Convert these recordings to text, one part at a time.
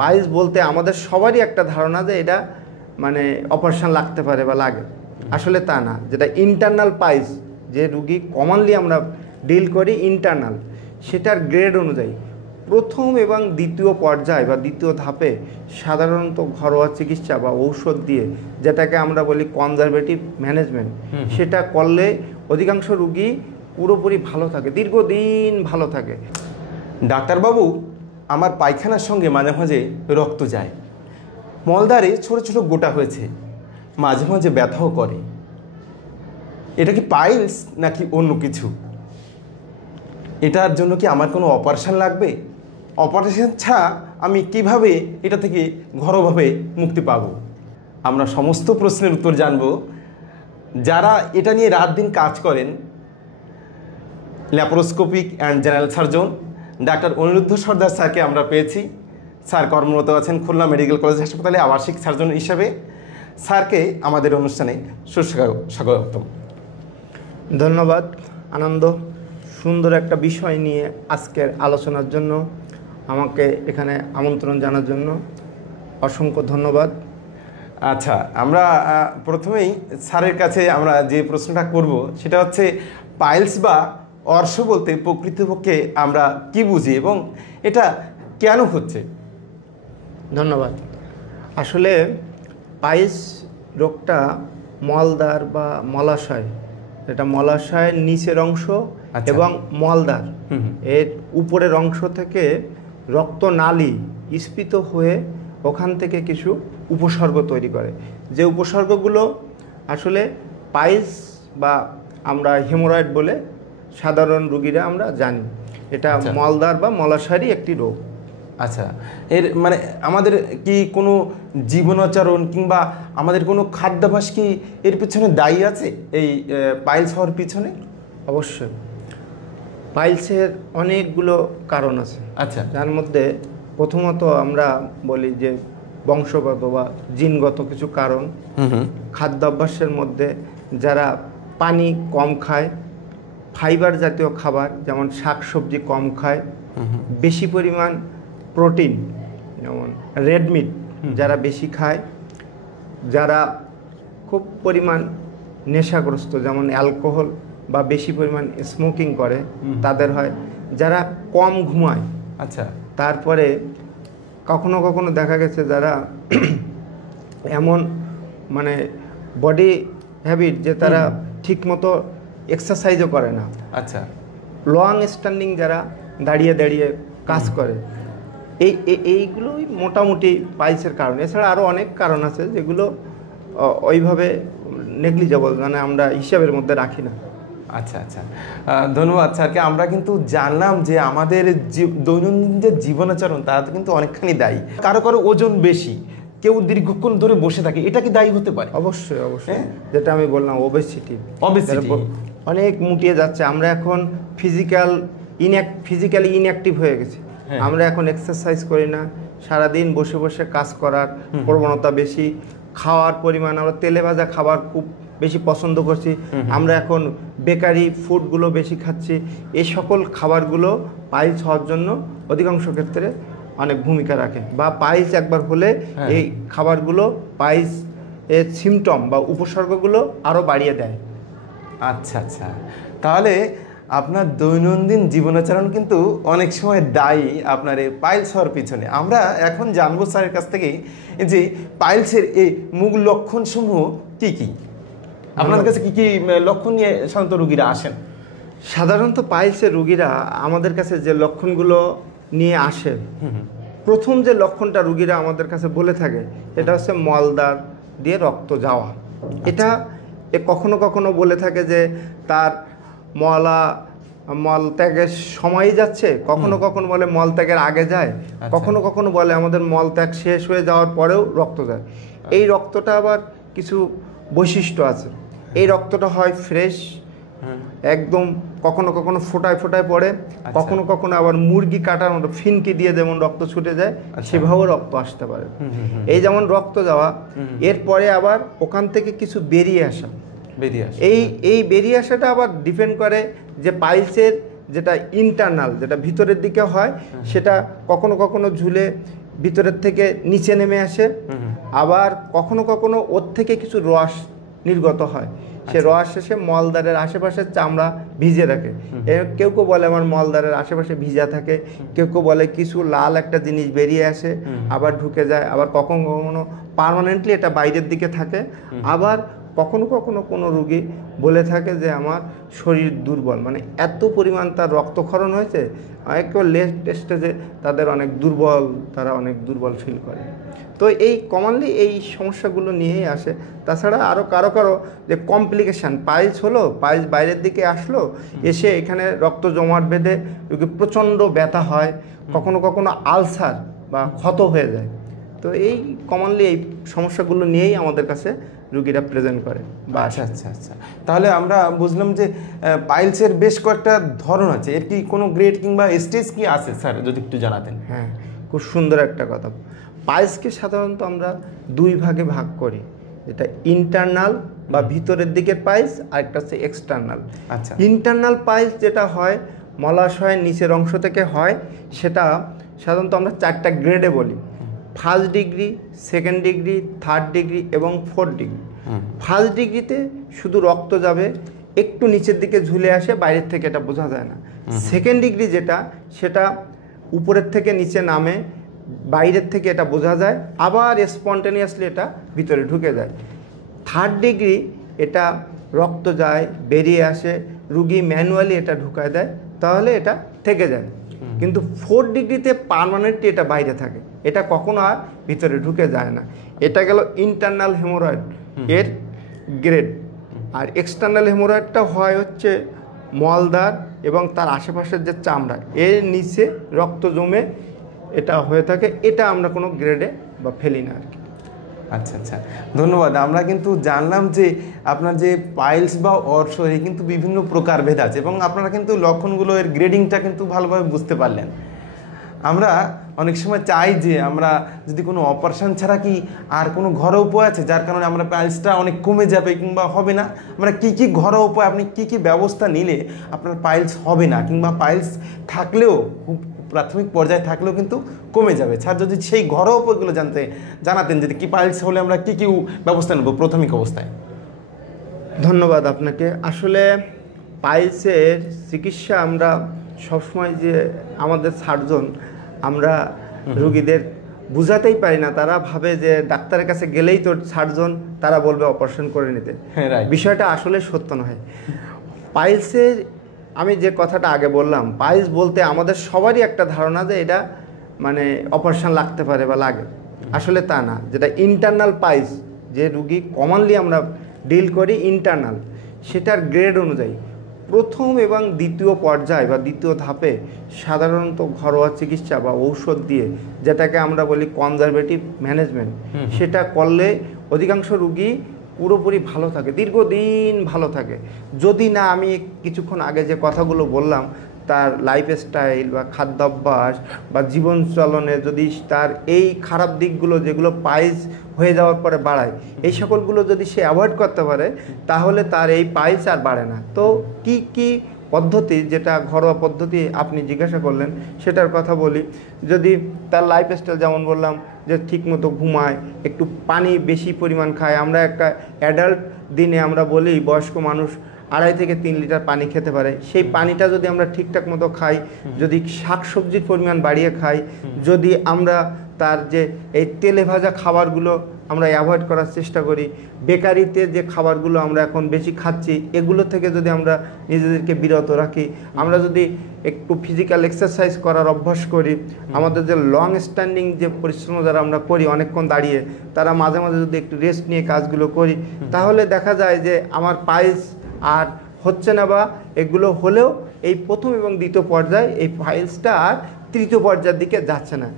Piles বলতে আমাদের সবারই একটা ধারণা যে এটা মানে অপারেশন লাগতে পারে বা লাগে, আসলে তা না। যেটা ইন্টারনাল পাইলস, যে রুগী কমনলি আমরা ডিল করি ইন্টারনাল, সেটার গ্রেড অনুযায়ী প্রথম এবং দ্বিতীয় পর্যায় বা দ্বিতীয় ধাপে সাধারণত ঘরোয়া চিকিৎসা বা ঔষধ দিয়ে, যেটাকে আমরা বলি কনজারভেটিভ ম্যানেজমেন্ট, সেটা করলে অধিকাংশ রুগী পুরোপুরি ভালো থাকে, দীর্ঘদিন ভালো থাকে। ডাক্তারবাবু, আমার পায়খানার সঙ্গে মাঝে মাঝে রক্ত যায়, মলদ্বারে ছোট ছোট গোটা হয়েছে, মাঝে মাঝে ব্যথাও করে। এটা কি পাইলস নাকি অন্য কিছু? এটার জন্য কি আমার কোনো অপারেশন লাগবে? অপারেশন ছাড়া আমি কিভাবে এটা থেকে ঘরোয়াভাবে মুক্তি পাব? আমরা সমস্ত প্রশ্নের উত্তর জানব যারা এটা নিয়ে রাত দিন কাজ করেন। ল্যাপারোস্কোপিক অ্যান্ড জেনারেল সার্জন ডাক্তার অনিরুদ্ধ সর্দার স্যারকে আমরা পেয়েছি। স্যার কর্মরত আছেন খুলনা মেডিকেল কলেজ হাসপাতালে আবাসিক সার্জন হিসাবে। স্যারকে আমাদের অনুষ্ঠানে সুস্বাগতম। ধন্যবাদ। আনন্দ, সুন্দর একটা বিষয় নিয়ে আজকের আলোচনার জন্য আমাকে এখানে আমন্ত্রণ জানার জন্য অসংখ্য ধন্যবাদ। আচ্ছা, আমরা প্রথমেই স্যারের কাছে আমরা যে প্রশ্নটা করব সেটা হচ্ছে, পাইলস বা অর্শ বলতে প্রকৃতপক্ষে আমরা কি বুঝি এবং এটা কেন হচ্ছে? ধন্যবাদ। আসলে পাইলস রোগটা মলদ্বার বা মলাশয়, এটা মলাশয়ের নিচের অংশ এবং মলদ্বার এর উপরের অংশ থেকে রক্তনালী স্ফীত হয়ে ওখান থেকে কিছু উপসর্গ তৈরি করে, যে উপসর্গগুলো আসলে পাইলস বা আমরা হেমোরয়েড বলে সাধারণ রোগীরা আমরা জানি। এটা মলদ্বার বা মলাশয়েরই একটি রোগ। আচ্ছা, এর মানে আমাদের কি কোনো জীবনাচরণ কিংবা আমাদের কোনো খাদ্যাভ্যাস কি এর পিছনে দায়ী আছে এই পাইলস হওয়ার পিছনে? অবশ্যই পাইলসের অনেকগুলো কারণ আছে। আচ্ছা, যার মধ্যে প্রথমত আমরা বলি যে বংশগত বা জিনগত কিছু কারণ। খাদ্যাভ্যাসের মধ্যে যারা পানি কম খায়, ফাইবার জাতীয় খাবার যেমন শাকসবজি কম খায়, বেশি পরিমাণ প্রোটিন যেমন রেড মিট যারা বেশি খায়, যারা খুব পরিমাণ নেশাগ্রস্ত যেমন অ্যালকোহল বা বেশি পরিমাণ স্মোকিং করে তাদের হয়, যারা কম ঘুমায়। আচ্ছা, তারপরে কখনো কখনো দেখা গেছে যারা এমন মানে বডি হ্যাবিট যে তারা ঠিকমতো এক্সারসাইজও করে না। আচ্ছা, লং স্ট্যান্ডিং যারা দাঁড়িয়ে দাঁড়িয়ে কাজ করে, এইগুলোই মোটামুটি পাইলসের কারণ। এছাড়া আরও অনেক কারণ আছে যেগুলো ওইভাবে নেগলিজেবল, মানে আমরা হিসাবের মধ্যে রাখি না। আচ্ছা আচ্ছা, ধন্যবাদ স্যারকে। আমরা কিন্তু জানলাম যে আমাদের দৈনন্দিন যে জীবনাচরণ তাতে কিন্তু অনেকখানি দায়ী। কারো কারো ওজন বেশি, কেউ দীর্ঘক্ষণ ধরে বসে থাকে, এটা কি দায়ী হতে পারে? অবশ্যই অবশ্যই, যেটা আমি বললাম ওবেসিটি অনেক মুটিয়ে যাচ্ছে। আমরা এখন ফিজিক্যালি ইনঅ্যাক্টিভ হয়ে গেছি। আমরা এখন এক্সারসাইজ করি না, সারাদিন বসে বসে কাজ করার প্রবণতা বেশি। খাওয়ার পরিমাণ আমরা তেলে ভাজা খাবার খুব বেশি পছন্দ করছি। আমরা এখন বেকারি ফুডগুলো বেশি খাচ্ছি। এই সকল খাবারগুলো পাইলস হওয়ার জন্য অধিকাংশ ক্ষেত্রে অনেক ভূমিকা রাখে, বা পাইলস একবার হলে এই খাবারগুলো পাইলস এর সিমটম বা উপসর্গগুলো আরও বাড়িয়ে দেয়। আচ্ছা আচ্ছা, তাহলে আপনার দৈনন্দিন জীবনাচরণ কিন্তু অনেক সময় দায়ী আপনার এই পাইলস হওয়ার পিছনে। আমরা এখন জানবো স্যারের কাছ থেকে যে পাইলসের এই মূল লক্ষণসমূহ কী কী, আপনার কাছে কী কী লক্ষণ নিয়ে সাধারণত রোগীরা আসেন? সাধারণত পাইলসের রোগীরা আমাদের কাছে যে লক্ষণগুলো নিয়ে আসে, প্রথম যে লক্ষণটা রোগীরা আমাদের কাছে বলে থাকে এটা হচ্ছে মলদ্বার দিয়ে রক্ত যাওয়া। এটা কখনো কখনো বলে থাকে যে তার মল ত্যাগের সময় যাচ্ছে, কখনো কখনো বলে মল ত্যাগের আগে যায়, কখনো কখনো বলে আমাদের মল ত্যাগ শেষ হয়ে যাওয়ার পরেও রক্ত যায়। এই রক্তটা আবার কিছু বৈশিষ্ট্য আছে। এই রক্তটা হয় ফ্রেশ, একদম কখনো কখনো ফোটায় ফোটায় পড়ে, কখনো কখনো আবার মুরগি কাটার মতো ফিনকি দিয়ে যেমন রক্ত ছুটে যায় সেভাবেও রক্ত আসতে পারে। এই যেমন রক্ত যাওয়া, এরপরে আবার ওখান থেকে কিছু বেরিয়ে আসা। এই বেরিয়ে আসাটা আবার ডিপেন্ড করে যে পাইলসের যেটা ইন্টারনাল, যেটা ভিতরের দিকে হয়, সেটা কখনো কখনো ঝুলে ভিতরের থেকে নিচে নেমে আসে, আবার কখনো কখনো ওর থেকে কিছু রস নির্গত হয়, সে রস এসে মলদ্বারের আশেপাশে চামড়া ভিজে রাখে। কেউ কেউ বলে আমার মলদ্বারের আশেপাশে ভিজা থাকে, কেউ কেউ বলে কিছু লাল একটা জিনিস বেরিয়ে আসে আবার ঢুকে যায়, আবার কখনো কখনো পার্মানেন্টলি এটা বাইরের দিকে থাকে। আবার কখনো কখনো কোনো রুগী বলে থাকে যে আমার শরীর দুর্বল, মানে এত পরিমাণ তার রক্তক্ষরণ হয়েছে, একটু লেট স্টেজে তাদের অনেক দুর্বল, তারা অনেক দুর্বল ফিল করে। তো এই কমনলি এই সমস্যাগুলো নিয়েই আসে। তাছাড়া আরও কারো কারো যে কমপ্লিকেশান, পাইলস হলো, পাইলস বাইরের দিকে আসলো, এসে এখানে রক্ত জমাট বেঁধে রুগী প্রচণ্ড ব্যথা হয়, কখনো কখনো আলসার বা ক্ষত হয়ে যায়। তো এই কমনলি এই সমস্যাগুলো নিয়েই আমাদের কাছে রুগীরা প্রেজেন্ট করে। আচ্ছা আচ্ছা আচ্ছা, তাহলে আমরা বুঝলাম যে পাইলসের বেশ কয়েকটা ধরন আছে, এর কি কোনো গ্রেড কিংবা স্টেজ কি আছে স্যার, যদি একটু জানাতেন। হ্যাঁ, খুব সুন্দর একটা কথা। পাইলসকে সাধারণত আমরা দুই ভাগে ভাগ করি, যেটা ইন্টারনাল বা ভিতরের দিকের পাইলস, আর একটা হচ্ছে এক্সটার্নাল। আচ্ছা, ইন্টারনাল পাইলস যেটা হয় মলাশয়ের নিচের অংশ থেকে হয়, সেটা সাধারণত আমরা 4টা গ্রেডে বলি, 1st degree, 2nd degree, 3rd degree এবং 4th ডিগ্রি। 1st ডিগ্রিতে শুধু রক্ত যাবে, একটু নিচের দিকে ঝুলে আসে, বাইরের থেকে এটা বোঝা যায় না। 2nd ডিগ্রি যেটা, সেটা উপরের থেকে নিচে নামে, বাইরের থেকে এটা বোঝা যায়, আবার স্পন্টেনিয়াসলি এটা ভিতরে ঢুকে যায়। 3rd ডিগ্রি এটা রক্ত যায়, বেরিয়ে আসে, রুগী ম্যানুয়ালি এটা ঢুকায় দেয়, তাহলে এটা থেকে যায়। কিন্তু 4th ডিগ্রিতে পার্মানেন্টলি এটা বাইরে থাকে, এটা কখনো আর ভিতরে ঢুকে যায় না। এটা গেল ইন্টারনাল হেমোরয়েড এর গ্রেড। আর এক্সটার্নাল হেমোরয়েডটা হয় হচ্ছে মলদ্বার এবং তার আশেপাশের যে চামড়া, এর নিচে রক্ত জমে এটা হয়ে থাকে, এটা আমরা কোনো গ্রেডে বা ফেলি না আর কি। আচ্ছা আচ্ছা, ধন্যবাদ। আমরা কিন্তু জানলাম যে আপনার যে পাইলস বা অর্শ, এর কিন্তু বিভিন্ন প্রকারভেদ আছে এবং আপনারা কিন্তু লক্ষণগুলো, এর গ্রেডিংটা কিন্তু ভালোভাবে বুঝতে পারলেন। আমরা অনেক সময় চাই যে আমরা যদি কোনো অপারেশন ছাড়া কি আর কোনো ঘরোয়া উপায় আছে যার কারণে আমরা পাইলসটা অনেক কমে যাবে কিংবা হবে না, আমরা কি কি ঘরোয়া উপায়, আপনি কি কি ব্যবস্থা নিলে আপনার পাইলস হবে না, কিংবা পাইলস থাকলেও খুব প্রাথমিক পর্যায়ে থাকলেও কিন্তু কমে যাবে, স্যার যদি সেই ঘরোয়া উপায়গুলো জানাতেন, যদি কি পাইলস হলে আমরা কি কি ব্যবস্থা নেব প্রাথমিক অবস্থায়। ধন্যবাদ আপনাকে। আসলে পাইলসের চিকিৎসা আমরা সবসময় যে আমাদের সার্জন, আমরা রুগীদের বুঝাতেই পারি না, তারা ভাবে যে ডাক্তারের কাছে গেলেই তো সার্জন, তারা বলবে অপারেশন করে নিতে। বিষয়টা আসলে সত্য নয়। পাইলসের আমি যে কথাটা আগে বললাম, পাইলস বলতে আমাদের সবারই একটা ধারণা যে এটা মানে অপারেশন লাগতে পারে বা লাগে, আসলে তা না। যেটা ইন্টারনাল পাইলস, যে রুগী কমনলি আমরা ডিল করি ইন্টারনাল, সেটার গ্রেড অনুযায়ী প্রথম এবং দ্বিতীয় পর্যায় বা দ্বিতীয় ধাপে সাধারণত ঘরোয়া চিকিৎসা বা ঔষধ দিয়ে, যেটাকে আমরা বলি কনজারভেটিভ ম্যানেজমেন্ট, সেটা করলে অধিকাংশ রুগী পুরোপুরি ভালো থাকে, দীর্ঘদিন ভালো থাকে। যদি না আমি কিছুক্ষণ আগে যে কথাগুলো বললাম, তার লাইফস্টাইল বা খাদ্যাভ্যাস বা জীবন চলনে যদি তার এই খারাপ দিকগুলো, যেগুলো পাইলস হয়ে যাওয়ার পরে বাড়ায়, এই সকলগুলো যদি সে অ্যাভয়েড করতে পারে, তাহলে তার এই পাইলস আর বাড়ে না। তো কি কি পদ্ধতি, যেটা ঘরোয়া পদ্ধতি আপনি জিজ্ঞাসা করলেন, সেটার কথা বলি। যদি তার লাইফস্টাইল, যেমন বললাম যে ঠিকমতো ঘুমায়, একটু পানি বেশি পরিমাণ খায়, আমরা একটা অ্যাডাল্ট দিনে আমরা বলি বয়স্ক মানুষ 2.5 থেকে 3 লিটার পানি খেতে পারে, সেই পানিটা যদি আমরা ঠিকঠাক মতো খাই, যদি শাকসবজির পরিমাণ বাড়িয়ে খাই, যদি আমরা তার যে এই তেলে ভাজা খাবারগুলো আমরা অ্যাভয়েড করার চেষ্টা করি, বেকারিতে যে খাবারগুলো আমরা এখন বেশি খাচ্ছি, এগুলো থেকে যদি আমরা নিজেদেরকে বিরত রাখি, আমরা যদি একটু ফিজিক্যাল এক্সারসাইজ করার অভ্যাস করি, আমাদের যে লং স্ট্যান্ডিং যে পরিশ্রম যারা আমরা করি অনেকক্ষণ দাঁড়িয়ে, তারা মাঝে মাঝে যদি একটু রেস্ট নিয়ে কাজগুলো করি, তাহলে দেখা যায় যে আমার পাইলস আর হচ্ছে না, বা এগুলো হলেও এই প্রথম এবং দ্বিতীয় পর্যায়ে এই পাইলসটা আর তৃতীয় পর্যায়ের দিকে যাচ্ছে না।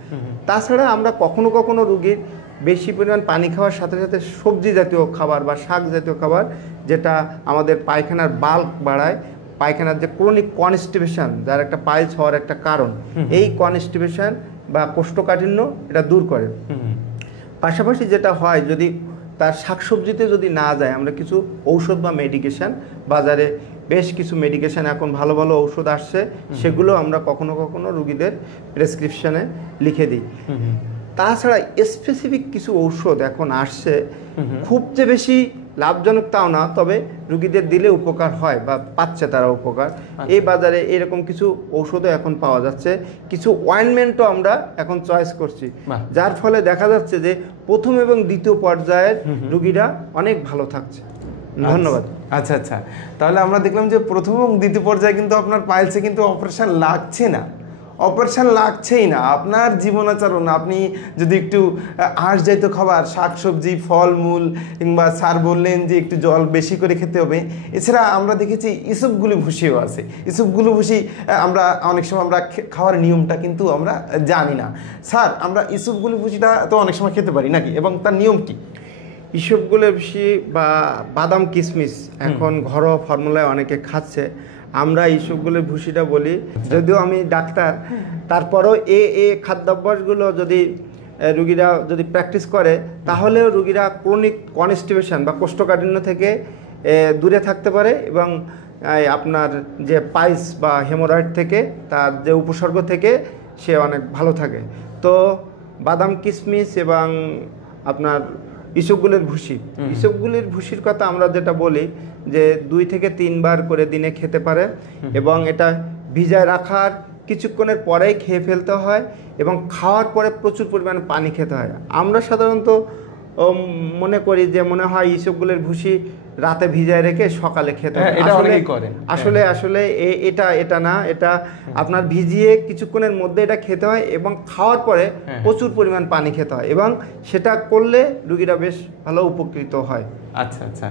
তাছাড়া আমরা কখনো কখনো রুগীর বেশি পরিমাণ পানি খাওয়ার সাথে সাথে সবজি জাতীয় খাবার বা শাক জাতীয় খাবার, যেটা আমাদের পায়খানার বাল্ক বাড়ায়, পায়খানার যে ক্রনিক কনস্টিপেশন, যার একটা পাইলস হওয়ার একটা কারণ, এই কনস্টিপেশন বা কোষ্ঠকাঠিন্য এটা দূর করে। পাশাপাশি যেটা হয়, যদি তার শাকসবজিতে যদি না যায়, আমরা কিছু ঔষধ বা মেডিকেশান, বাজারে বেশ কিছু মেডিকেশান এখন ভালো ভালো ঔষধ আসছে, সেগুলো আমরা কখনো কখনো রুগীদের প্রেসক্রিপশানে লিখে দিই। তাছাড়া স্পেসিফিক কিছু ঔষধ এখন আসছে, খুব যে বেশি লাভজনক তাও না, তবে রুগীদের দিলে উপকার হয় বা পাচ্ছে তারা উপকার। এই বাজারে এরকম কিছু ঔষধও এখন পাওয়া যাচ্ছে, কিছু অয়েনমেন্টও আমরা এখন চয়েস করছি, যার ফলে দেখা যাচ্ছে যে প্রথম এবং দ্বিতীয় পর্যায়ের রুগীরা অনেক ভালো থাকছে। ধন্যবাদ। আচ্ছা আচ্ছা, তাহলে আমরা দেখলাম যে প্রথম এবং দ্বিতীয় পর্যায়ে কিন্তু আপনার পাইলসে কিন্তু অপারেশন লাগছে না, অপারেশন লাগছেই না। আপনার জীবনাচরণ, আপনি যদি একটু আঁশ জাতীয় খাবার, শাকসবজি, ফলমূল, কিংবা স্যার বললেন যে একটু জল বেশি করে খেতে হবে, এছাড়া আমরা দেখেছি ইসবগুলি ভুসিও আছে। ইসবগুলি ভুসি আমরা অনেক সময় আমরা খাওয়ার নিয়মটা কিন্তু আমরা জানি না। স্যার, আমরা ইসবগুলি ভুসিটা তো অনেক সময় খেতে পারি নাকি, এবং তার নিয়ম কি? ইসবগুলি ভুসি বা বাদাম কিশমিশ এখন ঘরোয়া ফর্মুলায় অনেকে খাচ্ছে। আমরা ইসবগুলির ভুসিটা বলি, যদিও আমি ডাক্তার, তারপরেও এ খাদ্যাভ্যাসগুলো যদি রুগীরা যদি প্র্যাকটিস করে, তাহলেও রুগীরা ক্রনিক কনস্টিপেশন বা কোষ্ঠকাঠিন্য থেকে দূরে থাকতে পারে, এবং আপনার যে পাইলস বা হেমোরয়েড থেকে তার যে উপসর্গ থেকে সে অনেক ভালো থাকে। তো বাদাম কিশমিশ এবং আপনার ইসবগুলির ভুসির কথা আমরা যেটা বলি যে 2 থেকে 3 বার করে দিনে খেতে পারে, এবং এটা ভিজায় রাখার কিছুক্ষণের পরেই খেয়ে ফেলতে হয়, এবং খাওয়ার পরে প্রচুর পরিমাণে পানি খেতে হয়। আমরা সাধারণত মনে করি যে মনে হয় ইসবগুলির ভুসি রাতে ভিজায় রেখে সকালে খেতে হয়, আসলে এটা না, এটা আপনার ভিজিয়ে কিছুক্ষণের মধ্যে এটা খেতে হয়, এবং খাওয়ার পরে প্রচুর পরিমাণ পানি খেতে হয়, এবং সেটা করলে রুগীরা বেশ ভালো উপকৃত হয়। আচ্ছা আচ্ছা,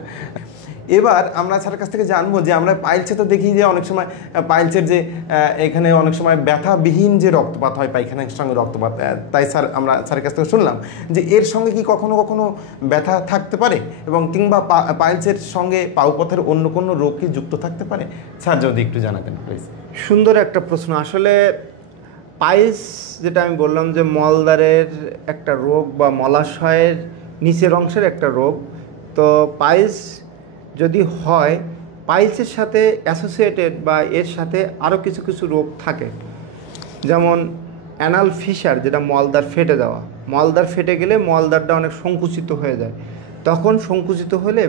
এবার আমরা স্যারের কাছ থেকে জানবো যে আমরা পাইলসে তো দেখি যে অনেক সময় পাইলসের যে এখানে অনেক সময় ব্যথাবিহীন যে রক্তপাত হয়, পায়খানার সঙ্গে রক্তপাত, তাই স্যার আমরা স্যারের কাছ থেকে শুনলাম যে এর সঙ্গে কি কখনো কখনো ব্যথা থাকতে পারে, এবং কিংবা পাইলসের সঙ্গে পাউপথের অন্য কোনো রোগ কি যুক্ত থাকতে পারে? স্যার যদি একটু জানাতেন প্লিজ। সুন্দর একটা প্রশ্ন। আসলে পাইলস যেটা আমি বললাম যে মলদ্বারের একটা রোগ বা মলাশয়ের নিচের অংশের একটা রোগ। তো পাইলস যদি হয়, পাইলসের সাথে অ্যাসোসিয়েটেড বা এর সাথে আরও কিছু কিছু রোগ থাকে, যেমন অ্যানাল ফিশার, যেটা মলদ্বার ফেটে যাওয়া। মলদ্বার ফেটে গেলে মলদ্বারটা অনেক সংকুচিত হয়ে যায়, তখন সংকুচিত হলে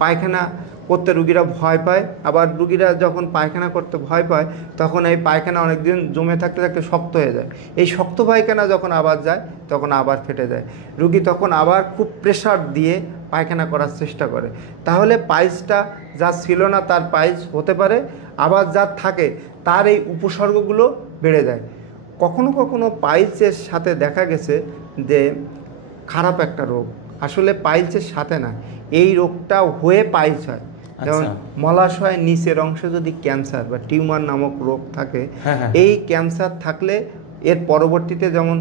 পায়খানা করতে রুগীরা ভয় পায়। আবার রুগীরা যখন পায়খানা করতে ভয় পায়, তখন এই পায়খানা অনেকদিন জমে থাকতে থাকতে শক্ত হয়ে যায়। এই শক্ত পায়খানা যখন আবার যায়, তখন আবার ফেটে যায়। রুগী তখন আবার খুব প্রেশার দিয়ে পায়খানা করার চেষ্টা করে, তাহলে পাইলসটা যা ছিল না তার পাইলস হতে পারে, আবার যা থাকে তার এই উপসর্গগুলো বেড়ে যায়। কখনো কখনো পাইলসের সাথে দেখা গেছে যে খারাপ একটা রোগ, আসলে পাইলসের সাথে না, এই রোগটা হয়ে পাইলস হয়। যেমন মলাশয়ের নিচের অংশে যদি ক্যান্সার বা টিউমার নামক রোগ থাকে, এই ক্যান্সার থাকলে এর পরবর্তীতে যেমন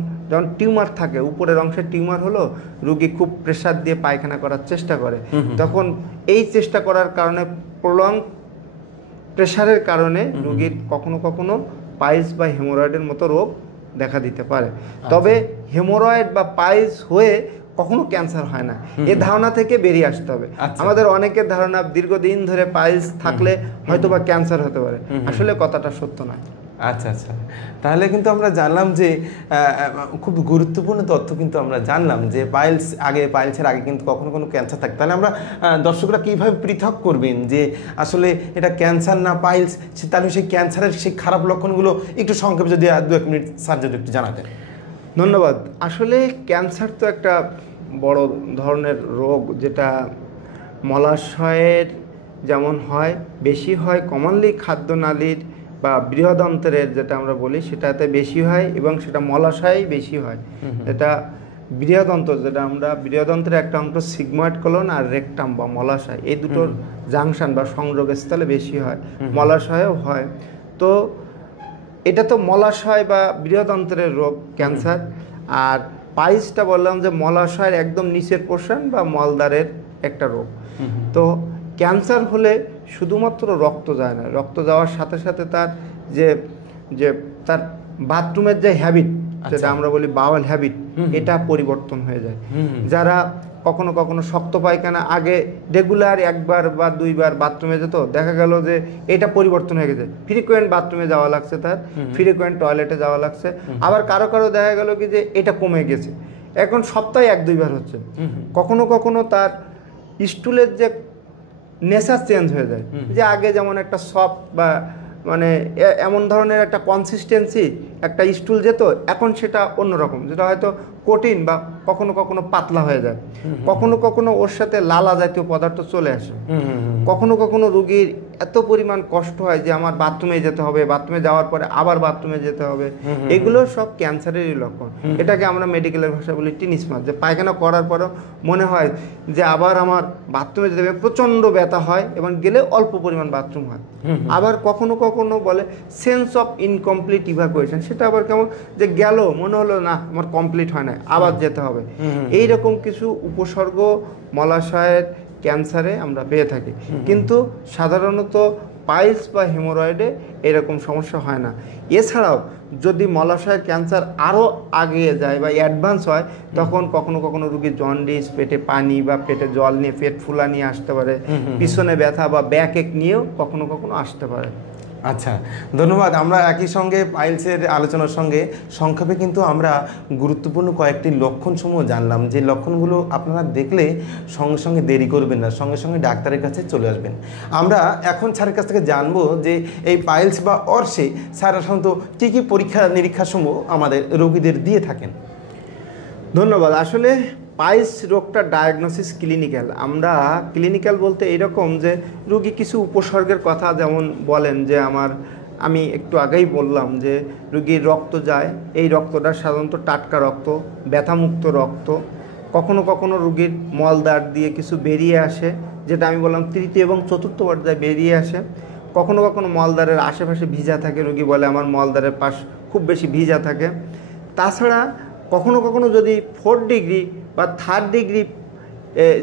টিউমার থাকে, উপরের অংশে টিউমার হলো, রুগী খুব প্রেসার দিয়ে পায়খানা করার চেষ্টা করে, তখন এই চেষ্টা করার কারণে প্রলং প্রেসারের কারণে রুগীর কখনো কখনো পাইলস বা হেমোরয়েডের মতো রোগ দেখা দিতে পারে। তবে হেমোরয়েড বা পাইলস হয়ে কখনো ক্যান্সার হয় না, এ ধারণা থেকে বেরিয়ে আসতে হবে। আমাদের অনেকের ধারণা দীর্ঘদিন ধরে পাইলস থাকলে হয়তো বা ক্যান্সার হতে পারে, আসলে কথাটা সত্য নয়। আচ্ছা আচ্ছা, তাহলে কিন্তু আমরা জানলাম যে খুব গুরুত্বপূর্ণ তথ্য কিন্তু আমরা জানলাম যে পাইলসের আগে কিন্তু কখনো কোনো ক্যান্সার থাকে। তাহলে আমরা দর্শকরা কীভাবে পৃথক করবেন যে আসলে এটা ক্যান্সার না পাইলস, তাহলে সেই ক্যান্সারের সেই খারাপ লক্ষণগুলো একটু সংক্ষেপে যদি 2-1 মিনিট স্যার যদি একটু জানাতেন। ধন্যবাদ। আসলে ক্যান্সার তো একটা বড় ধরনের রোগ, যেটা মলাশয়ের যেমন হয়, বেশি হয় কমনলি খাদ্যনালীর বা বৃহদন্ত্রের যেটা আমরা বলি সেটাতে বেশি হয়, এবং সেটা মলাশয়েই বেশি হয়। এটা বৃহদন্ত্র, যেটা আমরা বৃহদন্ত্রের একটা অংশ সিগময়েড কোলন আর রেকটাম বা মলাশয়, এই দুটোর জাংশন বা সংযোগস্থলে বেশি হয়, মলাশয়েও হয়। তো এটা তো মলাশয় বা বৃহদন্ত্রের রোগ ক্যান্সার। আর পাইলসটা বললাম যে মলাশয়ের একদম নিচের পোর্শন বা মলদ্বারের একটা রোগ। তো ক্যান্সার হলে শুধুমাত্র রক্ত যায় না, রক্ত যাওয়ার সাথে সাথে তার যে তার বাথরুমের যে হ্যাবিট, যেটা আমরা বলি বাওয়াল হ্যাবিট, এটা পরিবর্তন হয়ে যায়। যারা কখনো কখনো শক্ত পায়খানা আগে রেগুলার একবার বা দুইবার বাথরুমে যেত, দেখা গেল যে এটা পরিবর্তন হয়ে গেছে, ফ্রিকোয়েন্ট বাথরুমে যাওয়া লাগছে, তার ফ্রিকোয়েন্ট টয়লেটে যাওয়া লাগছে। আবার কারো কারো দেখা গেল কি যে এটা কমে গেছে, এখন সপ্তাহে 1-2 বার হচ্ছে। কখনো কখনো তার স্টুলের যে নেচার চেঞ্জ হয়ে যায়, যে আগে যেমন একটা সফট বা মানে এমন ধরনের একটা কনসিস্টেন্সি একটা স্টুল যেত, এখন সেটা অন্যরকম, যেটা হয়তো কঠিন বা কখনো কখনো পাতলা হয়ে যায়। কখনো কখনো ওর সাথে লালা জাতীয় পদার্থ চলে আসে। কখনো কখনো রুগীর এত পরিমাণ কষ্ট হয় যে আমার বাথরুমে যেতে হবে, বাথরুমে যাওয়ার পরে আবার বাথরুমে যেতে হবে। এগুলো সব ক্যান্সারেরই লক্ষণ। এটাকে আমরা মেডিকেলের ভাষায় বলি টিনিসমাস, যে পায়খানা করার পরেও মনে হয় যে আবার আমার বাথরুমে যেতে হবে, প্রচণ্ড ব্যথা হয় এবং গেলে অল্প পরিমাণ বাথরুম হয়। আবার কখনো কখনো বলে সেন্স অফ ইনকমপ্লিট ইভাকুয়েশন, সেটা আবার কেমন যে গেল মনে হলো না আমার কমপ্লিট হয় না, আবার যেতে হবে। এইরকম কিছু উপসর্গ মলাশয়ের ক্যান্সারে আমরা পেয়ে থাকি, কিন্তু সাধারণত পাইলস বা হেমোরয়েডে এরকম সমস্যা হয় না। এছাড়াও যদি মলাশয়ের ক্যান্সার আরও আগিয়ে যায় বা অ্যাডভান্স হয়, তখন কখনো কখনো রুগীর জন্ডিস, পেটে পানি বা পেটে জল নিয়ে পেট ফুলা নিয়ে আসতে পারে, পিছনে ব্যথা বা ব্যাক এক নিয়েও কখনো কখনো আসতে পারে। আচ্ছা, ধন্যবাদ। আমরা একই সঙ্গে পাইলসের আলোচনার সঙ্গে সংক্ষেপে কিন্তু আমরা গুরুত্বপূর্ণ কয়েকটি লক্ষণসমূহ জানলাম, যে লক্ষণগুলো আপনারা দেখলে সঙ্গে সঙ্গে দেরি করবেন না, সঙ্গে সঙ্গে ডাক্তারের কাছে চলে আসবেন। আমরা এখন স্যারের কাছ থেকে জানবো যে এই পাইলস বা অর্শে স্যার সাধারণত কী কী পরীক্ষা নিরীক্ষাসমূহ আমাদের রোগীদের দিয়ে থাকেন। ধন্যবাদ। আসলে পাইলস রোগটা ডায়াগনোসিস ক্লিনিক্যাল। আমরা ক্লিনিক্যাল বলতে এইরকম যে রুগী কিছু উপসর্গের কথা যেমন বলেন, যে আমি একটু আগেই বললাম যে রুগীর রক্ত যায়, এই রক্তটা সাধারণত টাটকা রক্ত, ব্যথামুক্ত রক্ত। কখনো কখনো রুগীর মলদ্বার দিয়ে কিছু বেরিয়ে আসে, যেটা আমি বললাম তৃতীয় এবং চতুর্থ পর্যায়ে বেরিয়ে আসে। কখনো কখনো মলদ্বারের আশেপাশে ভিজা থাকে, রুগী বলে আমার মলদ্বারের পাশ খুব বেশি ভিজা থাকে। তাছাড়া কখনো কখনো যদি 4 ডিগ্রি বা 3rd ডিগ্রি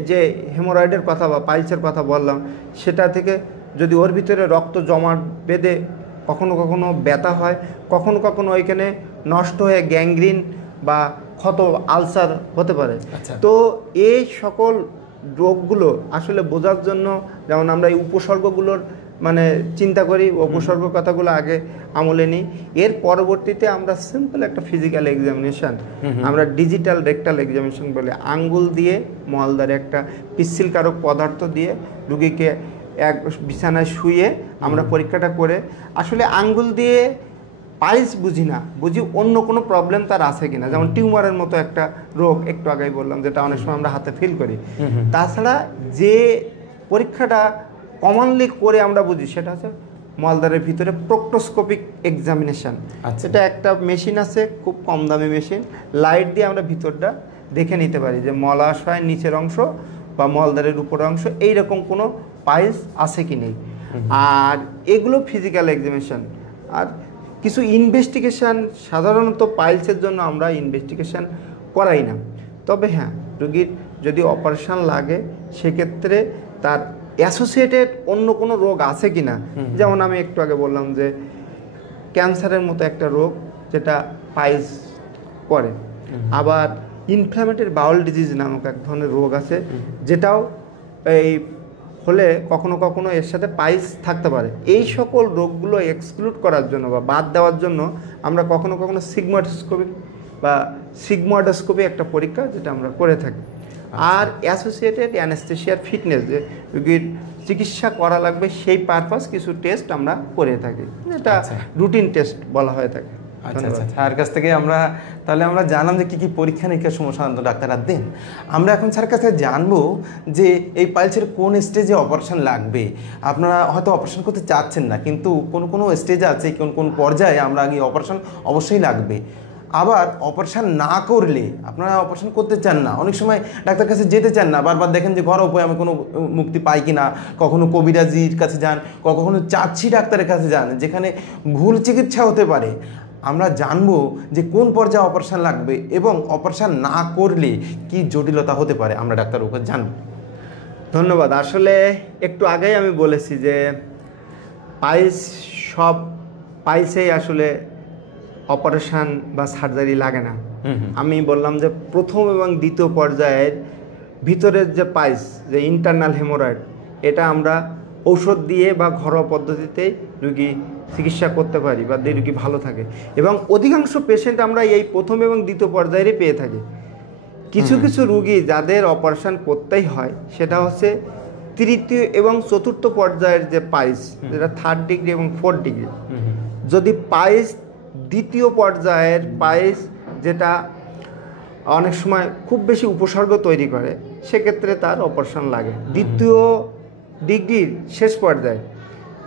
যে হেমোরয়েডের কথা বা পাইলসের কথা বললাম, সেটা থেকে যদি ওর ভিতরে রক্ত জমা বেঁধে কখনো কখনো ব্যথা হয়, কখনো কখনো ওইখানে নষ্ট হয়ে গ্যাংগ্রিন বা ক্ষত আলসার হতে পারে। তো এই সকল রোগগুলো আসলে বোঝার জন্য যেমন আমরা এই উপসর্গগুলোর মানে চিন্তা করি, উপসর্গ কথাগুলো আগে আমলে নিই, এর পরবর্তীতে আমরা সিম্পল একটা ফিজিক্যাল এক্সামিনেশন, আমরা ডিজিটাল রেকটাল এক্সামিনেশন বলে, আঙ্গুল দিয়ে মলদ্বারে একটা পিচ্ছিলকারক পদার্থ দিয়ে রুগীকে এক বিছানায় শুয়ে আমরা পরীক্ষাটা করে, আসলে আঙ্গুল দিয়ে পাইলস বুঝি না, বুঝি অন্য কোনো প্রবলেম তার আছে কিনা, যেমন টিউমারের মতো একটা রোগ একটু আগেই বললাম, যেটা অনেক সময় আমরা হাতে ফিল করি। তাছাড়া যে পরীক্ষাটা কমনলি করে আমরা বুঝি সেটা হচ্ছে মলদ্বারের ভিতরে প্রোক্টোস্কোপিক এক্সামিনেশন। এটা একটা মেশিন আছে, খুব কম দামি মেশিন, লাইট দিয়ে আমরা ভিতরটা দেখে নিতে পারি যে মলাশয়ের নিচের অংশ বা মলদ্বারের উপরের অংশ এইরকম কোনো পাইলস আছে কি নেই। আর এগুলো ফিজিক্যাল এক্সামিনেশন। আর কিছু ইনভেস্টিগেশন, সাধারণত পাইলসের জন্য আমরা ইনভেস্টিগেশন করাই না, তবে হ্যাঁ রোগীর যদি অপারেশন লাগে সেক্ষেত্রে তার অ্যাসোসিয়েটেড অন্য কোনো রোগ আছে কি না, যেমন আমি একটু আগে বললাম যে ক্যান্সারের মতো একটা রোগ যেটা পাইলস করে। আবার ইনফ্ল্যামেটরি বাউল ডিজিজ নামক এক ধরনের রোগ আছে, যেটাও এই হলে কখনো কখনো এর সাথে পাইলস থাকতে পারে। এই সকল রোগগুলো এক্সক্লুড করার জন্য বা বাদ দেওয়ার জন্য আমরা কখনো কখনো সিগময়েডোস্কোপি একটা পরীক্ষা যেটা আমরা করে থাকি। আর অ্যাসোসিয়েটেড অ্যানেস্থেসিয়ার ফিটনেস, যে রোগীর চিকিৎসা করা লাগবে সেই পারপাস কিছু টেস্ট আমরা করে থাকি, যেটা রুটিন টেস্ট বলা হয়ে থাকে। আচ্ছা আচ্ছা, স্যার কাছ থেকে আমরা জানলাম যে কী কী পরীক্ষা নিরীক্ষার সময় সাধারণত ডাক্তাররা দেন। আমরা এখন স্যার কাছে জানবো যে এই পাইলসের কোন স্টেজে অপারেশন লাগবে। আপনারা হয়তো অপারেশন করতে চাচ্ছেন না, কিন্তু কোনো স্টেজ আছে, কোন পর্যায়ে আমরা আগে অপারেশন অবশ্যই লাগবে। আবার অপারেশন না করলে আপনারা অপারেশন করতে চান না, অনেক সময় ডাক্তার কাছে যেতে চান না, বারবার দেখেন যে ঘরোয়া উপায়ে আমি কোনো মুক্তি পাই কিনা, কখনো কবিরাজির কাছে যান, কখনো চাচ্ছি ডাক্তারের কাছে যান, যেখানে ভুল চিকিৎসা হতে পারে। আমরা জানবো যে কোন পর্যায়ে অপারেশন লাগবে এবং অপারেশন না করলে কি জটিলতা হতে পারে, আমরা ডাক্তার উপর জানবো। ধন্যবাদ। আসলে একটু আগেই আমি বলেছি যে সব পাইলসেই আসলে অপারেশন বা সার্জারি লাগে না। আমি বললাম যে প্রথম এবং দ্বিতীয় পর্যায়ের ভিতরের যে পাইলস, যে ইন্টারনাল হেমোরয়েড, এটা আমরা ঔষধ দিয়ে বা ঘরোয়া পদ্ধতিতেই রুগী চিকিৎসা করতে পারি বা রুগী ভালো থাকে। এবং অধিকাংশ পেশেন্ট আমরা এই প্রথম এবং দ্বিতীয় পর্যায়েরই পেয়ে থাকি। কিছু কিছু রুগী যাদের অপারেশন করতেই হয় সেটা হচ্ছে তৃতীয় এবং চতুর্থ পর্যায়ের যে পাইলস, যেটা 3rd ডিগ্রি এবং 4th ডিগ্রি। যদি পাইলস দ্বিতীয় পর্যায়ের পাইলস, যেটা অনেক সময় খুব বেশি উপসর্গ তৈরি করে, সেক্ষেত্রে তার অপারেশন লাগে। দ্বিতীয় ডিগ্রির শেষ পর্যায়ে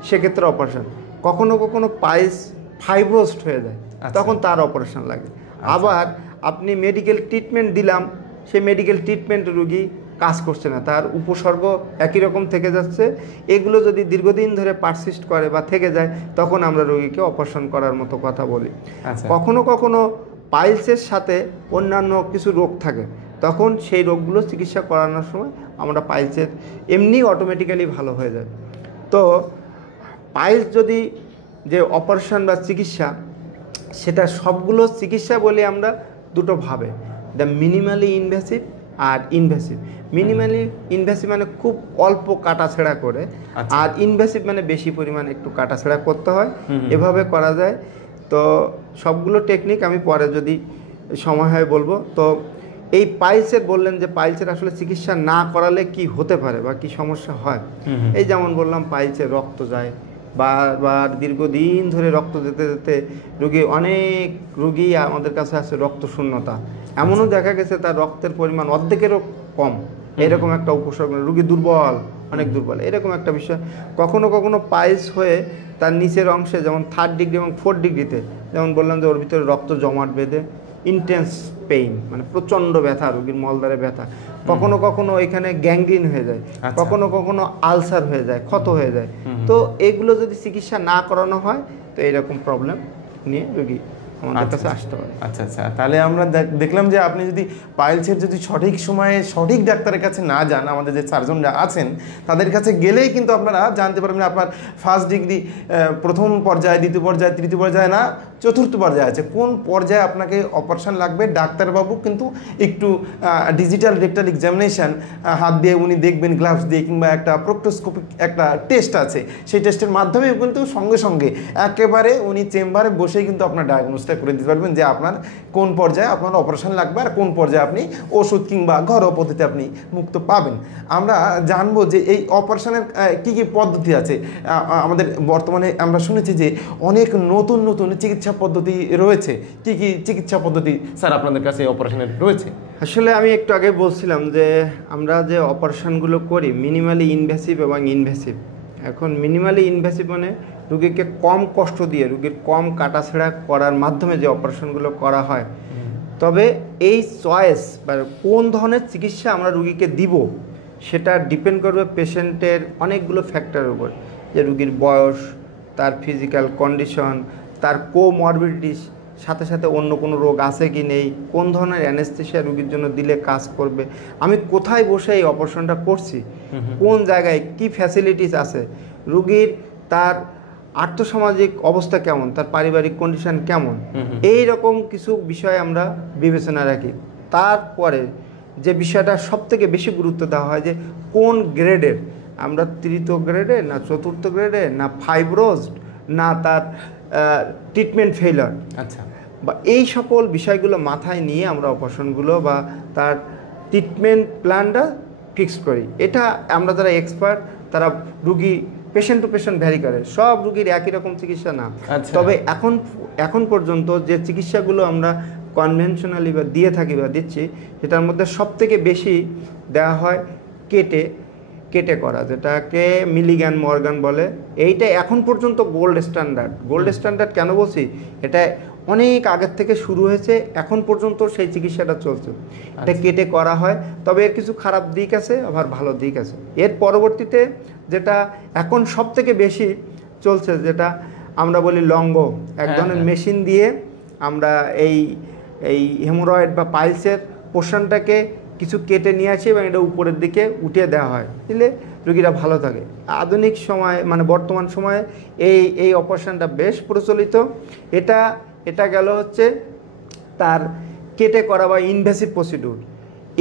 সেক্ষেত্রে অপারেশন। কখনো কখনো পাইলস ফাইব্রোস্ট হয়ে যায়, তখন তার অপারেশন লাগে। আবার আপনি মেডিকেল ট্রিটমেন্ট দিলাম, সেই মেডিকেল ট্রিটমেন্ট রুগী কাজ করছে না, তার উপসর্গ একই রকম থেকে যাচ্ছে। এগুলো যদি দীর্ঘদিন ধরে পারসিস্ট করে বা থেকে যায়, তখন আমরা রোগীকে অপারেশন করার মতো কথা বলি। কখনো কখনো পাইলসের সাথে অন্যান্য কিছু রোগ থাকে, তখন সেই রোগগুলো চিকিৎসা করানোর সময় আমরা পাইলসের এমনি অটোমেটিক্যালি ভালো হয়ে যায়। তো পাইলস যদি যে অপারেশন বা চিকিৎসা, সেটা সবগুলো চিকিৎসা বলি আমরা দুটো ভাবে, দ্য মিনিমালি ইনভেসিভ আর ইনভেসিভ। মিনিমালি ইনভেসিভ মানে খুব অল্প কাটাছেঁড়া করে, আর ইনভেসিভ মানে বেশি পরিমাণে একটু কাটাছেঁড়া করতে হয়, এভাবে করা যায়। তো সবগুলো টেকনিক আমি পরে যদি সময় হয় বলবো। তো এই পাইলসের বললেন যে পাইলসের আসলে চিকিৎসা না করালে কি হতে পারে বা কি সমস্যা হয়। এই যেমন বললাম, পাইলসে রক্ত যায়, বারবার দীর্ঘদিন ধরে রক্ত যেতে যেতে অনেক রুগী আমাদের কাছে আছে রক্ত শূন্যতা। এমনও দেখা গেছে তার রক্তের পরিমাণ অর্ধেকেরও কম, এরকম একটা উপসর্গ, রুগী দুর্বল, অনেক দুর্বল, এরকম একটা বিষয়। কখনো কখনো পাইলস হয়ে তার নিচের অংশে, যেমন 3rd ডিগ্রি এবং 4th ডিগ্রিতে, যেমন বললাম যে ওর ভিতরে রক্ত জমাট বেঁধে ইন্টেন্স পেইন, মানে প্রচণ্ড ব্যথা, রুগীর মলদ্বারে ব্যথা। কখনো কখনো এখানে গ্যাংগ্রিন হয়ে যায়, কখনো কখনো আলসার হয়ে যায়, ক্ষত হয়ে যায়। তো এগুলো যদি চিকিৎসা না করানো হয়, তো এরকম প্রবলেম নিয়ে রুগী আমাদের কাছে আসতে পারে। আচ্ছা, তাহলে আমরা দেখলাম যে আপনি যদি পাইলসের যদি সঠিক সময়ে সঠিক ডাক্তারের কাছে না যান, আমাদের যে সার্জনরা আছেন তাদের কাছে গেলেই কিন্তু আপনারা জানতে পারবেন আপনার 1st ডিগ্রি প্রথম পর্যায়ে, দ্বিতীয় পর্যায়ে, তৃতীয় পর্যায়ে না 4th পর্যায়ে আছে, কোন পর্যায়ে আপনাকে অপারেশন লাগবে। ডাক্তারবাবু কিন্তু একটু ডিজিটাল রেকটাল এক্সামিনেশন হাত দিয়ে উনি দেখবেন, গ্লাভস দিয়ে, কিংবা একটা প্রোক্টোস্কোপিক একটা টেস্ট আছে, সেই টেস্টের মাধ্যমে কিন্তু সঙ্গে সঙ্গে একেবারে উনি চেম্বারে বসেই কিন্তু আপনার ডায়াগনোসটা করে দিতে পারবেন যে আপনার কোন পর্যায়ে আপনার অপারেশন লাগবে আর কোন পর্যায়ে আপনি ওষুধ কিংবা ঘরোয়া পদ্ধতিতে আপনি মুক্ত পাবেন। আমরা জানবো যে এই অপারেশনের কি কি পদ্ধতি আছে। আমাদের বর্তমানে আমরা শুনেছি যে অনেক নতুন নতুন চিকিৎসা পদ্ধতি রয়েছে। কি কি চিকিৎসা পদ্ধতি স্যার আপনাদের কাছে অপারেশনের রয়েছে? আসলে আমি একটু আগে বলছিলাম যে আমরা যে অপারেশনগুলো করি মিনিমালি ইনভেসিভ এবং ইনভেসিভ। এখন মিনিমালি ইনভেসিভ মানে রুগীকে কম কষ্ট দিয়ে, রুগীর কম কাটাছেঁড়া করার মাধ্যমে যে অপারেশনগুলো করা হয়। তবে এই চয়েস বা কোন ধরনের চিকিৎসা আমরা রুগীকে দিব, সেটা ডিপেন্ড করবে পেশেন্টের অনেকগুলো ফ্যাক্টরের উপর, যে রুগীর বয়স, তার ফিজিক্যাল কন্ডিশন, তার কোমরবিডিটিস, সাথে সাথে অন্য কোনো রোগ আছে কি নেই, কোন ধরনের অ্যানেস্থেশিয়া রুগীর জন্য দিলে কাজ করবে, আমি কোথায় বসে এই অপারেশনটা করছি, কোন জায়গায় কি ফ্যাসিলিটিস আছে, রুগীর তার আর্থসামাজিক অবস্থা কেমন, তার পারিবারিক কন্ডিশন কেমন, এই রকম কিছু বিষয় আমরা বিবেচনা রাখি। তারপরে যে বিষয়টা সবথেকে বেশি গুরুত্ব দেওয়া হয় যে কোন গ্রেডের, আমরা 3য় গ্রেডে না 4th গ্রেডে না ফাইব্রোজড না তার ট্রিটমেন্ট ফেইলার, আচ্ছা, বা এই সকল বিষয়গুলো মাথায় নিয়ে আমরা অপারেশনগুলো বা তার ট্রিটমেন্ট প্ল্যানটা ফিক্স করি। এটা আমরা যারা এক্সপার্ট তারা রুগী পেশেন্ট টু পেশেন্ট ভ্যারি করে, সব রুগীর একই রকম চিকিৎসা না। তবে এখন পর্যন্ত যে চিকিৎসাগুলো আমরা কনভেনশনালি বা দিয়ে থাকি বা দিচ্ছি, সেটার মধ্যে সবথেকে বেশি দেওয়া হয় কেটে করা, যেটাকে মিলিগ্যান মর্গান বলে। এইটা এখন পর্যন্ত গোল্ড স্ট্যান্ডার্ড কেন বলছি, এটা অনেক আগের থেকে শুরু হয়েছে, এখন পর্যন্ত সেই চিকিৎসাটা চলছে। এটা কেটে করা হয়, তবে এর কিছু খারাপ দিক আছে, আবার ভালো দিক আছে। এর পরবর্তীতে যেটা এখন সব থেকে বেশি চলছে, যেটা আমরা বলি লঙ্গো, এক ধরনের মেশিন দিয়ে আমরা এই হেমোরয়েড বা পাইলসের পোর্শনটাকে কিছু কেটে নিয়ে আসি এবং এটা উপরের দিকে উঠিয়ে দেওয়া হয়, দিলে রোগীরা ভালো থাকে। আধুনিক সময় মানে বর্তমান সময়ে এই অপারেশনটা বেশ প্রচলিত। এটা এটা গেল হচ্ছে তার কেটে করা বা ইনভেসিভ প্রসিডিউর।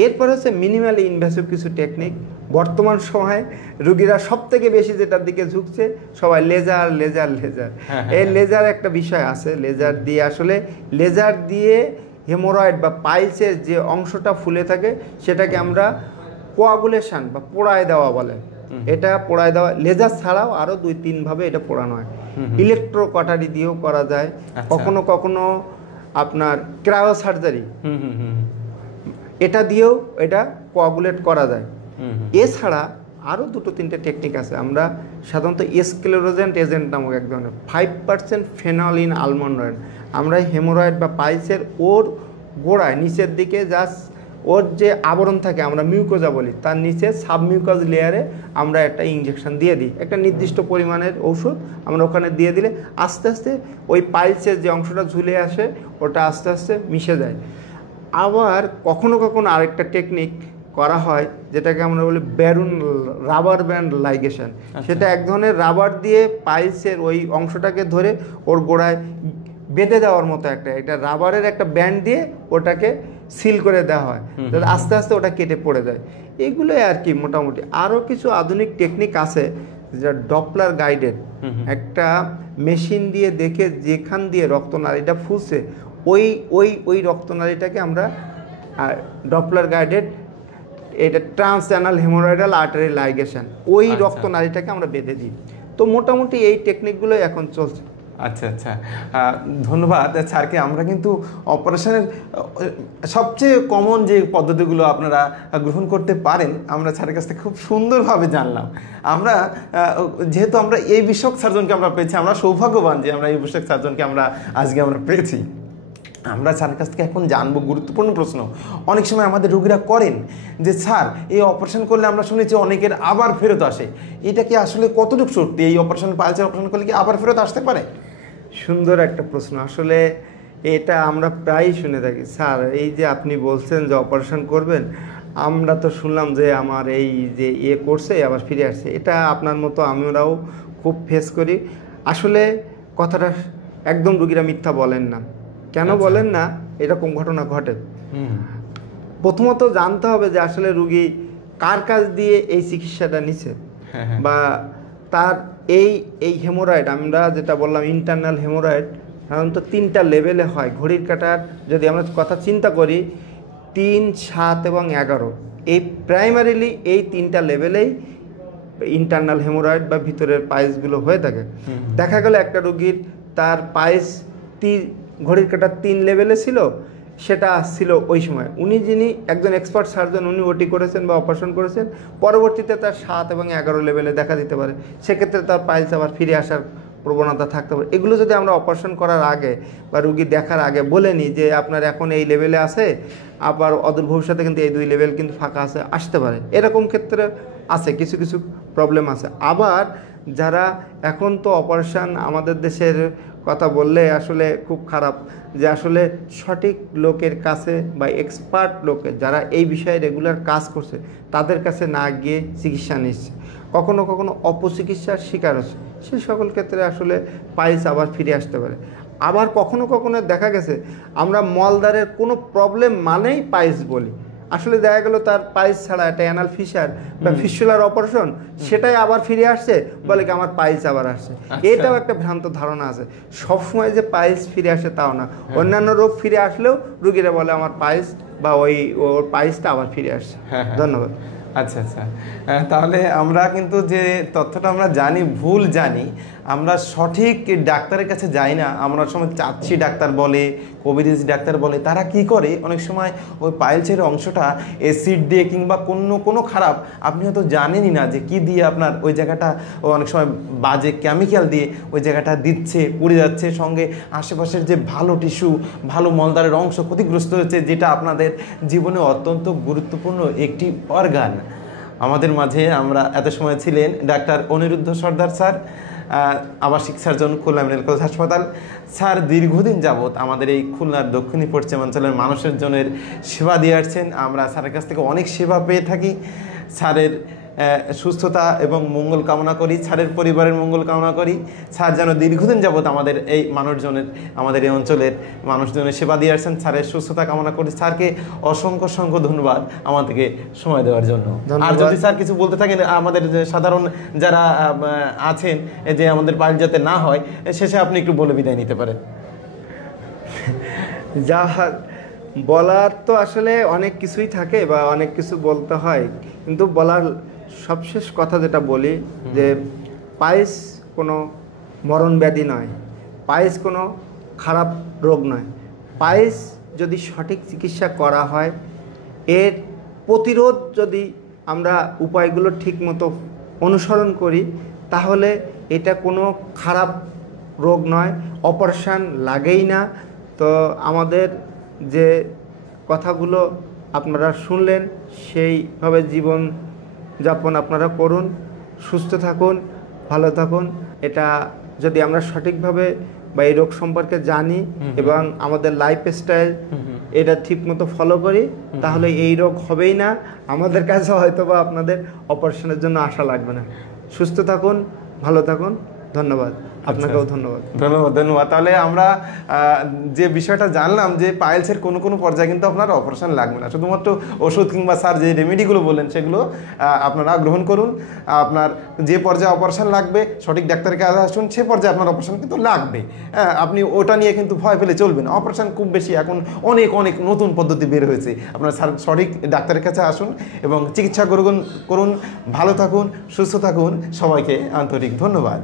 এরপর হচ্ছে মিনিমালি ইনভেসিভ কিছু টেকনিক। বর্তমান সময়ে রুগীরা সব থেকে বেশি যেটার দিকে ঝুঁকছে সবাই লেজার লেজার লেজার। এই লেজার একটা বিষয় আছে, লেজার দিয়ে আসলে লেজার দিয়ে হেমোরয়েড বা পাইলসের যে অংশটা ফুলে থাকে সেটাকে আমরা কোয়াগুলেশন বা পোড়ায় দেওয়া বলে। এটা পোড়ায় দেওয়া, লেজার ছাড়াও আরও 2-3 ভাবে এটা পোড়ানো হয়। ইলেকট্রো কাটারি দিয়েও করা যায়, কখনো কখনো আপনার ক্রায়ো সার্জারি এটা দিয়েও এটা কোয়াগুলেট করা যায়। এছাড়া আরও 2-3টে টেকনিক আছে। আমরা সাধারণত স্ক্লেরোজেন্ট এজেন্ট নামক এক ধরনের 5% ফেনল ইন আলমন্ড অয়েল আমরা হেমোরয়েড বা পাইলসের ওর গোড়ায় নিচের দিকে জাস্ট ওর যে আবরণ থাকে আমরা মিউকোজা বলি, তার নিচে সাবমিউকাস লেয়ারে আমরা একটা ইঞ্জেকশন দিয়ে দিই, একটা নির্দিষ্ট পরিমাণের ঔষধ আমরা ওখানে দিয়ে দিলে আস্তে আস্তে ওই পাইলসের যে অংশটা ঝুলে আসে ওটা আস্তে আস্তে মিশে যায়। আবার কখনো কখনো আরেকটা টেকনিক করা হয় যেটাকে আমরা বলি ব্যারুন রাবার ব্যান্ড লাইগেশন। সেটা এক ধরনের রাবার দিয়ে পাইলসের ওই অংশটাকে ধরে ওর গোড়ায় বেঁধে দেওয়ার মতো এটা রাবারের একটা ব্যান্ড দিয়ে ওটাকে সিল করে দেওয়া হয়, যাতে আস্তে আস্তে ওটা কেটে পড়ে যায়। এগুলোই আর কি মোটামুটি। আরও কিছু আধুনিক টেকনিক আছে যেটা ডপলার গাইডেড, একটা মেশিন দিয়ে দেখে যেখান দিয়ে রক্তনালীটা ফুলছে ওই ওই ওই রক্তনালীটাকে আমরা ডপলার গাইডেড এটা ট্রান্সঅ্যানাল হেমোরয়েডাল আর্টারি লাইগেশন ওই রক্তনালীটাকে আমরা বেঁধে দিই। তো মোটামুটি এই টেকনিকগুলোই এখন চলছে। আচ্ছা আচ্ছা, ধন্যবাদ স্যারকে। আমরা কিন্তু অপারেশনের সবচেয়ে কমন যে পদ্ধতিগুলো আপনারা গ্রহণ করতে পারেন আমরা স্যারের কাছ থেকে খুব সুন্দরভাবে জানলাম। আমরা যেহেতু আমরা এই বিষয়ক সার্জনকে আমরা পেয়েছি, আমরা সৌভাগ্যবান যে আমরা এই বিষয়ক সার্জনকে আজকে আমরা পেয়েছি। আমরা স্যারের কাছ থেকে এখন জানবো গুরুত্বপূর্ণ প্রশ্ন অনেক সময় আমাদের রোগীরা করেন যে স্যার এই অপারেশন করলে আমরা শুনেছি অনেকের আবার ফেরত আসে, এটা কি আসলে কতটুকু সত্যি? এই অপারেশন পাইলসের অপারেশন করলে কি আবার ফেরত আসতে পারে? সুন্দর একটা প্রশ্ন। আসলে এটা আমরা প্রায়ই শুনে থাকি, স্যার এই যে আপনি বলছেন যে অপারেশন করবেন, আমরা তো শুনলাম যে আমার এই যে করছে আবার ফিরে আসছে। এটা আপনার মতো আমরাও খুব ফেস করি। আসলে কথাটা একদম রুগীরা মিথ্যা বলেন না। কেন বলেন না? এরকম ঘটনা ঘটে। প্রথমত জানতে হবে যে আসলে রুগী কার কাছ দিয়ে এই চিকিৎসাটা নিছে, বা তার এই হেমোরয়েড আমরা যেটা বললাম ইন্টারনাল হেমোরয়েড সাধারণত 3টা লেভেলে হয়। ঘড়ির কাঁটার যদি আমরা কথা চিন্তা করি 3, 7 এবং 11, এই প্রাইমারিলি এই 3টা লেভেলেই ইন্টারনাল হেমোরয়েড বা ভিতরের পাইলসগুলো হয়ে থাকে। দেখা গেল একটা রুগীর তার পাইলস ঘড়ির কাঁটার 3 লেভেলে ছিল, সেটা ছিল ওই সময় উনি যিনি একজন এক্সপার্ট সার্জন উনি ওটি করেছেন বা অপারেশন করেছেন, পরবর্তীতে তার 7 এবং 11 লেভেলে দেখা দিতে পারে। সেক্ষেত্রে তার পাইলস আবার ফিরে আসার প্রবণতা থাকতে পারে। এগুলো যদি আমরা অপারেশন করার আগে বা রুগী দেখার আগে বলে নিই যে আপনার এখন এই লেভেলে আছে, আবার অদূর ভবিষ্যতে কিন্তু এই 2 লেভেল কিন্তু ফাঁকা আসতে পারে, এরকম ক্ষেত্রে আছে কিছু কিছু প্রবলেম আছে। আবার যারা এখন তো অপারেশন আমাদের দেশের কথা বললে আসলে খুব খারাপ, যে আসলে সঠিক লোকের কাছে বা এক্সপার্ট লোকের যারা এই বিষয়ে রেগুলার কাজ করছে তাদের কাছে না গিয়ে চিকিৎসা নিচ্ছে, কখনো কখনো অপচিকিৎসার শিকার হচ্ছে। সেই সকল ক্ষেত্রে আসলে পাইলস আবার ফিরে আসতে পারে। আবার কখনো কখনো দেখা গেছে আমরা মলদ্বারের কোনো প্রবলেম মানেই পাইলস বলি, আসলে দেখা গেল তার পাইলস ছাড়া একটা অ্যানাল ফিশার বা ফিস্টুলার অপারেশন সেটাই আবার ফিরে আসছে, বলে কি আমার পাইলস আবার আসছে। এটাও একটা ভ্রান্ত ধারণা আছে। সবসময় যে পাইলস ফিরে আসে তাও না, অন্যান্য রোগ ফিরে আসলেও রুগীরা বলে আমার পাইলস বা ওর পাইলসটা আবার ফিরে আসছে। ধন্যবাদ। আচ্ছা আচ্ছা, তাহলে আমরা কিন্তু যে তথ্যটা আমরা জানি ভুল জানি, আমরা সঠিক ডাক্তারের কাছে যাই না। আমরা সময় চাচ্ছি ডাক্তার বলে, কবিরাজ ডাক্তার বলে, তারা কি করে অনেক সময় ওই পাইলসের অংশটা অ্যাসিড দিয়ে কিংবা কোনো খারাপ আপনি হয়তো জানেনই না যে কি দিয়ে আপনার ওই জায়গাটা অনেক সময় বাজে কেমিক্যাল দিয়ে ওই জায়গাটা দিচ্ছে, পুড়ে যাচ্ছে, সঙ্গে আশেপাশের যে ভালো টিস্যু ভালো মলদ্বারের অংশ ক্ষতিগ্রস্ত হচ্ছে, যেটা আপনাদের জীবনে অত্যন্ত গুরুত্বপূর্ণ একটি অর্গান। আমাদের মাঝে আমরা এত সময় ছিলেন ডাক্তার অনিরুদ্ধ সর্দার স্যার, আবাসিক সার্জন, খুলনা মেডিকেল কলেজ হাসপাতাল। স্যার দীর্ঘদিন যাবৎ আমাদের এই খুলনার দক্ষিণী পশ্চিমাঞ্চলের মানুষের জনের সেবা দিয়ে আসছেন। আমরা স্যারের কাছ থেকে অনেক সেবা পেয়ে থাকি। স্যারের সুস্থতা এবং মঙ্গল কামনা করি, স্যারের পরিবারের মঙ্গল কামনা করি। স্যার যেন দীর্ঘদিন যাবত আমাদের এই মানুষজনের, আমাদের এই অঞ্চলের মানুষজনের সেবা দিয়ে আসছেন। স্যারের সুস্থতা কামনা করি। স্যারকে অসংখ্য অসংখ্য ধন্যবাদ আমাদেরকে সময় দেওয়ার জন্য। আর যদি স্যার কিছু বলতে থাকেন আমাদের যে সাধারণ যারা আছেন যে আমাদের পাইল যাতে না হয়, শেষে আপনি একটু বলে বিদায় নিতে পারেন। যা বলার তো আসলে অনেক কিছুই থাকে বা অনেক কিছু বলতে হয়, কিন্তু বলার সবশেষ কথা যেটা বলি যে পাইলস কোনো মরণ ব্যাধি নয়, পাইলস কোনো খারাপ রোগ নয়। পাইলস যদি সঠিক চিকিৎসা করা হয়, এর প্রতিরোধ যদি আমরা উপায়গুলো ঠিকমতো অনুসরণ করি, তাহলে এটা কোনো খারাপ রোগ নয়, অপারেশান লাগেই না। তো আমাদের যে কথাগুলো আপনারা শুনলেন সেইভাবে জীবন যাপন আপনারা করুন, সুস্থ থাকুন, ভালো থাকুন। এটা যদি আমরা সঠিকভাবে বা এই রোগ সম্পর্কে জানি এবং আমাদের লাইফস্টাইল এটা ঠিকমতো ফলো করি, তাহলে এই রোগ হবেই না। আমাদের কাছে হয়তো বা আপনাদের অপারেশনের জন্য আশা লাগবে না। সুস্থ থাকুন, ভালো থাকুন। ধন্যবাদ, আপনাকেও ধন্যবাদ। ধন্যবাদ। তাহলে আমরা যে বিষয়টা জানলাম যে পাইলসের কোনো কোনো পর্যায়ে কিন্তু আপনার অপারেশন লাগবে না, শুধুমাত্র ওষুধ কিংবা স্যার যে রেমেডিগুলো বললেন সেগুলো আপনারা গ্রহণ করুন। আপনার যে পর্যায়ে অপারেশন লাগবে সঠিক ডাক্তারের কাছে আসুন, সে পর্যায়ে আপনার অপারেশন কিন্তু লাগবে। হ্যাঁ, আপনি ওটা নিয়ে কিন্তু ভয় পেলে চলবে না। অপারেশন খুব বেশি এখন অনেক অনেক নতুন পদ্ধতি বের হয়েছে। আপনার সঠিক ডাক্তারের কাছে আসুন এবং চিকিৎসা করুন। ভালো থাকুন, সুস্থ থাকুন। সবাইকে আন্তরিক ধন্যবাদ।